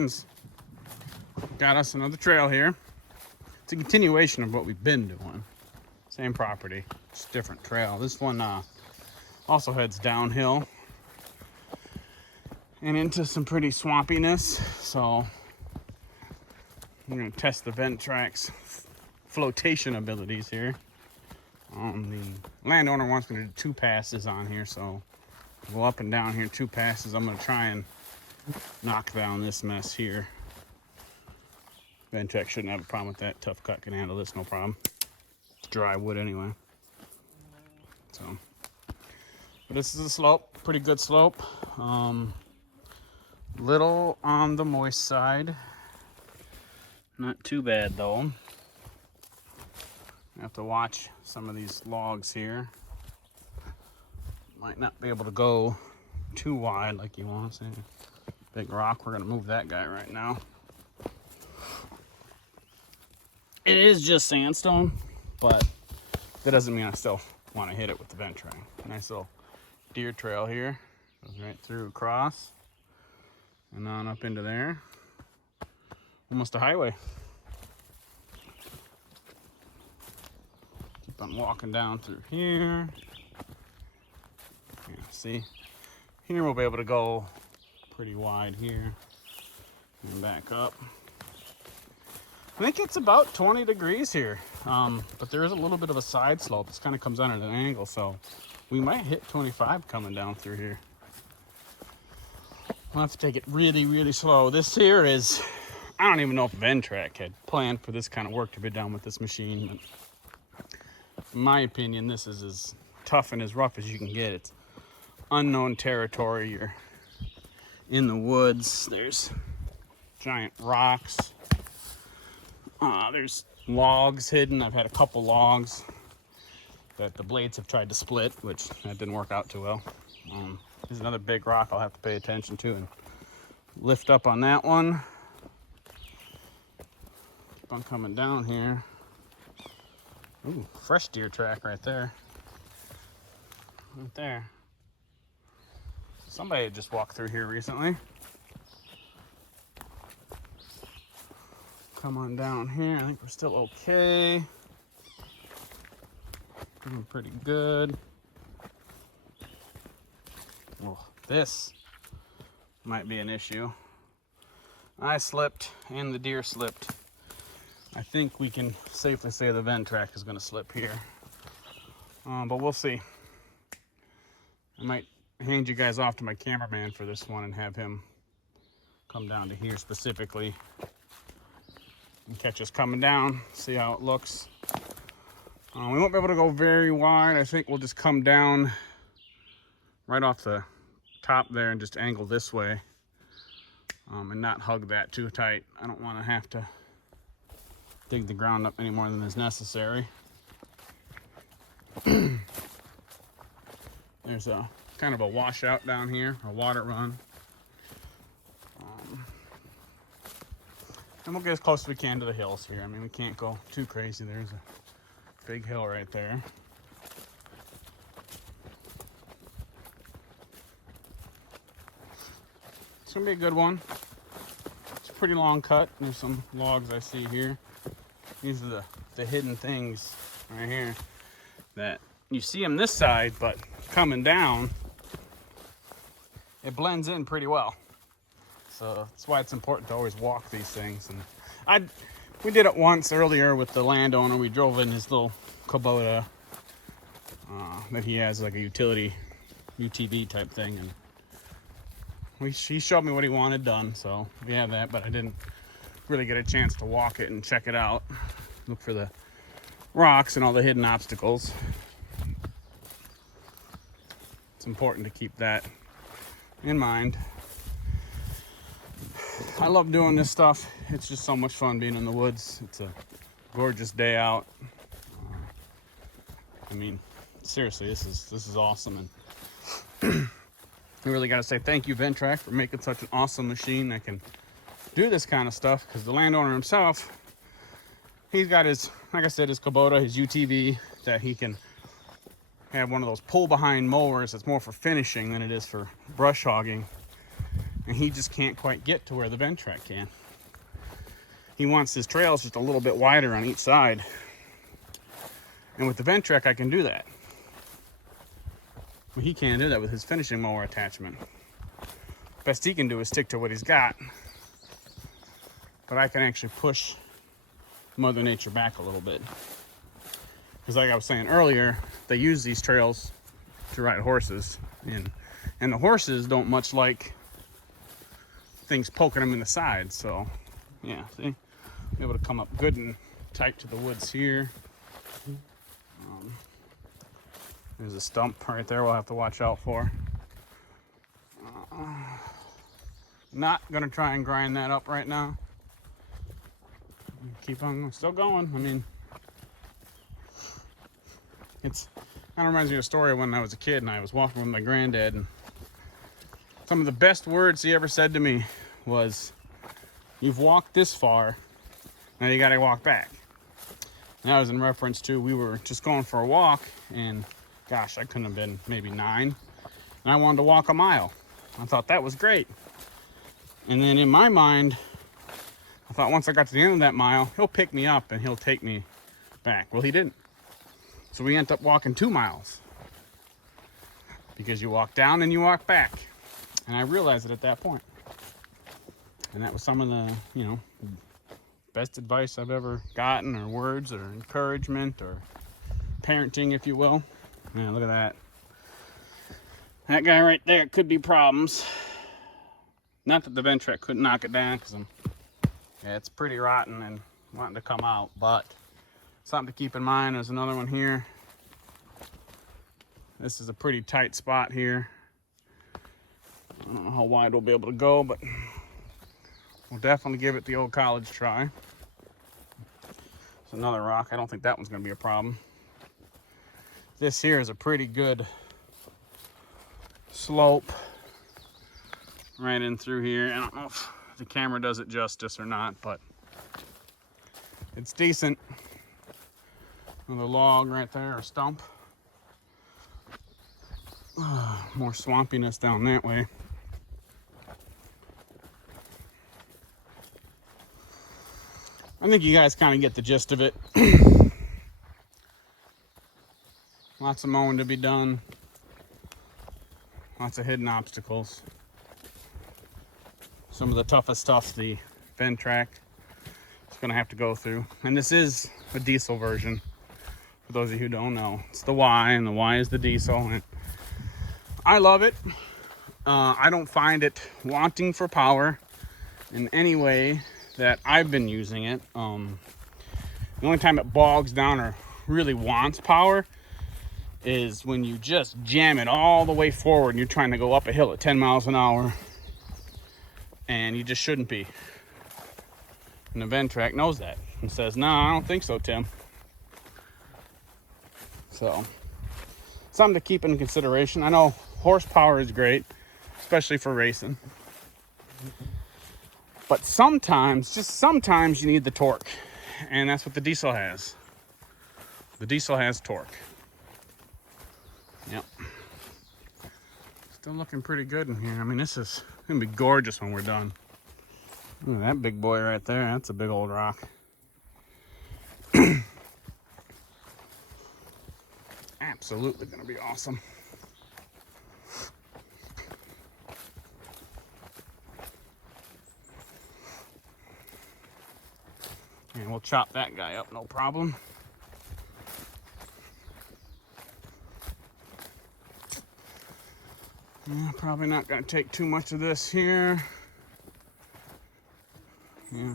friends got us another trail here. It's a continuation of what we've been doing. Same property, just different trail. This one also heads downhill and into some pretty swampiness. So we're gonna test the Ventrac's flotation abilities here. The landowner wants me to do 2 passes on here, so go up and down here 2 passes. I'm gonna try and knock down this mess here. Ventrac shouldn't have a problem with that. Tough cut can handle this, no problem. It's dry wood anyway. So, but this is a slope, pretty good slope. Little on the moist side. Not too bad though. I have to watch some of these logs here. Might not be able to go too wide like you want to see. Big rock, we're gonna move that guy right now. It is just sandstone, but that doesn't mean I still want to hit it with the Ventrac. Nice little deer trail here. Goes right through across and on up into there. Almost a highway. Keep on walking down through here. Yeah, see, here we'll be able to go pretty wide here and back up. I think it's about 20 degrees here, but there is a little bit of a side slope. This kind of comes on at an angle, so we might hit 25 coming down through here. We'll have to take it really, really slow. This here is, I don't even know if Ventrac had planned for this kind of work to be done with this machine, but in my opinion, this is as tough and as rough as you can get. It's unknown territory. You're in the woods. There's giant rocks. There's logs hidden. I've had a couple logs that the blades have tried to split, which that didn't work out too well. There's another big rock I'll have to pay attention to and lift up on that one. Keep on coming down here. Ooh, fresh deer track right there. Right there. Somebody just walked through here recently. Come on down here. I think we're still okay. Doing pretty good. Oh, this might be an issue. I slipped and the deer slipped. I think we can safely say the Ventrac is going to slip here. But we'll see. I might hand you guys off to my cameraman for this one and have him come down to here specifically and catch us coming down, see how it looks. We won't be able to go very wide. I think we'll just come down right off the top there and just angle this way, and not hug that too tight. I don't want to have to dig the ground up any more than is necessary. There's a kind of a washout down here, a water run. And we'll get as close as we can to the hills here. I mean, we can't go too crazy. There's a big hill right there. It's gonna be a good one. It's a pretty long cut. There's some logs I see here. These are the hidden things right here that you see them this side, but coming down, it blends in pretty well. So that's why it's important to always walk these things. And we did it once earlier with the landowner. We drove in his little Kubota that he has, like a utility UTV type thing, and he showed me what he wanted done. So we have that, but I didn't really get a chance to walk it and check it out, look for the rocks and all the hidden obstacles. It's important to keep that in mind. I love doing this stuff. It's just so much fun being in the woods. It's a gorgeous day out. I mean, seriously, this is awesome. And I really got to say thank you, Ventrac, for making such an awesome machine that can do this kind of stuff. Because the landowner himself, he's got his, like I said, his Kubota, his UTV, that he can have one of those pull behind mowers that's more for finishing than it is for brush hogging. and he just can't quite get to where the Ventrac can. He wants his trails just a little bit wider on each side. And with the Ventrac, I can do that. Well, he can't do that with his finishing mower attachment. Best he can do is stick to what he's got. But I can actually push Mother Nature back a little bit. Because like I was saying earlier, they use these trails to ride horses. And the horses don't much like things poking them in the side. So, yeah, see? Be able to come up good and tight to the woods here. There's a stump right there we'll have to watch out for. Not gonna try and grind that up right now. Keep on still going. I mean, it's kind of reminds me of a story of when I was a kid and I was walking with my granddad, and some of the best words he ever said to me was, "You've walked this far, now you gotta walk back." And that was in reference to, we were just going for a walk, and gosh, I couldn't have been maybe 9, and I wanted to walk a mile. I thought that was great. And then in my mind, I thought once I got to the end of that mile, he'll pick me up and he'll take me back. Well, he didn't. So we ended up walking 2 miles. Because you walk down and you walk back. And I realized it at that point. And that was some of the, you know, best advice I've ever gotten, or words, or encouragement, or parenting, if you will. Yeah, look at that. That guy right there could be problems. Not that the Ventrac couldn't knock it down, because yeah, it's pretty rotten and wanting to come out, but something to keep in mind. There's another one here. This is a pretty tight spot here. I don't know how wide we'll be able to go, but we'll definitely give it the old college try. It's another rock. I don't think that one's going to be a problem. This here is a pretty good slope right in through here. I don't know if the camera does it justice or not, but it's decent. Another log right there, or stump. More swampiness down that way. I think you guys kind of get the gist of it. Lots of mowing to be done. Lots of hidden obstacles. Some of the toughest stuff the Ventrac is going to have to go through. And this is a diesel version, for those of you who don't know. It's the Y, and the Y is the diesel. And I love it. I don't find it wanting for power in any way that I've been using it. The only time it bogs down or really wants power is when you just jam it all the way forward and you're trying to go up a hill at 10 miles an hour, and you just shouldn't be. And the Ventrac knows that and says, "No, I don't think so, Tim." So, something to keep in consideration. I know horsepower is great, especially for racing. But sometimes, just sometimes, you need the torque. And that's what the diesel has. The diesel has torque. Yep. Still looking pretty good in here. I mean, this is going to be gorgeous when we're done. Look at that big boy right there. That's a big old rock. Absolutely going to be awesome. And we'll chop that guy up, no problem. Yeah, probably not going to take too much of this here. Yeah.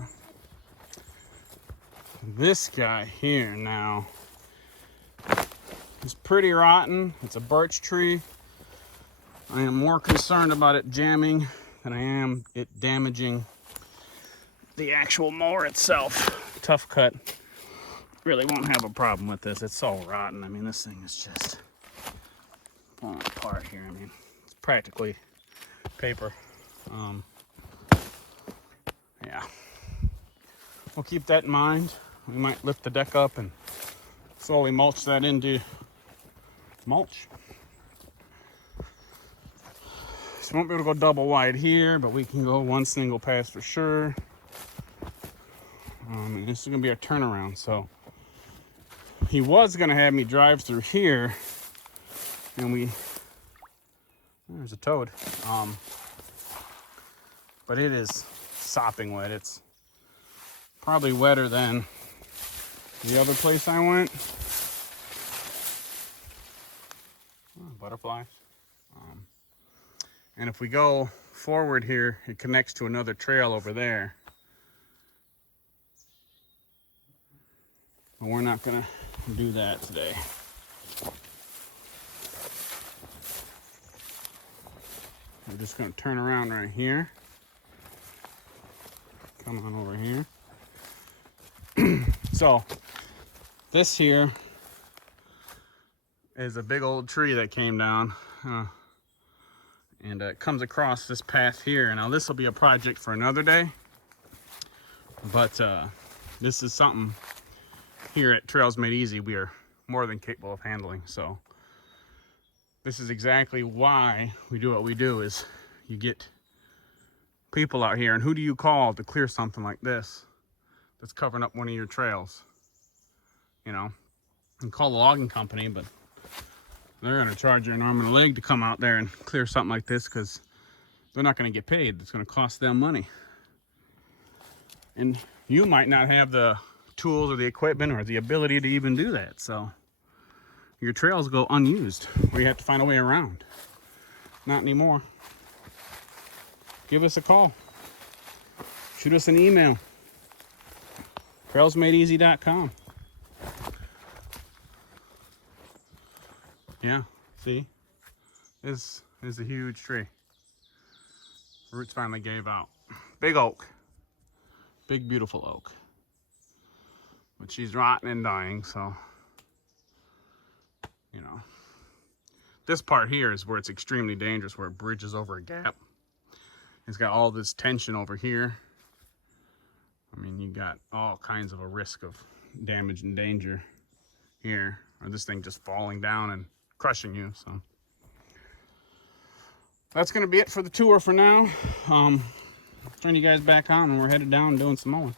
This guy here now is pretty rotten. It's a birch tree. I am more concerned about it jamming than I am it damaging the actual mower itself. Tough cut really won't have a problem with this. It's so rotten. I mean, this thing is just falling apart here. I mean, it's practically paper. Yeah, we'll keep that in mind. We might lift the deck up and slowly mulch that into mulch. So we won't be able to go double wide here, but we can go one single pass for sure. And this is gonna be our turnaround. So he was gonna have me drive through here, and there's a toad. But it is sopping wet. It's probably wetter than the other place I went. Oh, butterflies. And if we go forward here, it connects to another trail over there. But we're not gonna do that today. We're just gonna turn around right here. Come on over here. So this here is a big old tree that came down. And it comes across this path here. Now this will be a project for another day, but this is something here at Trails Made Easy we are more than capable of handling. So this is exactly why we do what we do, is you get people out here, and who do you call to clear something like this that's covering up one of your trails? You know, you can call the logging company, but they're going to charge you an arm and a leg to come out there and clear something like this, because they're not going to get paid. It's going to cost them money. And you might not have the tools or the equipment or the ability to even do that. So your trails go unused, or you have to find a way around. Not anymore. Give us a call. Shoot us an email. trailsmadeeasy.com. Yeah, see? This is a huge tree. Roots finally gave out. Big oak. Big, beautiful oak. But she's rotten and dying, so, you know. This part here is where it's extremely dangerous, where it bridges over a gap. It's got all this tension over here. I mean, you got all kinds of a risk of damage and danger here, or this thing just falling down and crushing you. So that's gonna be it for the tour for now. Turn you guys back on, and we're headed down and doing some mowing.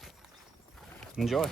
Enjoy.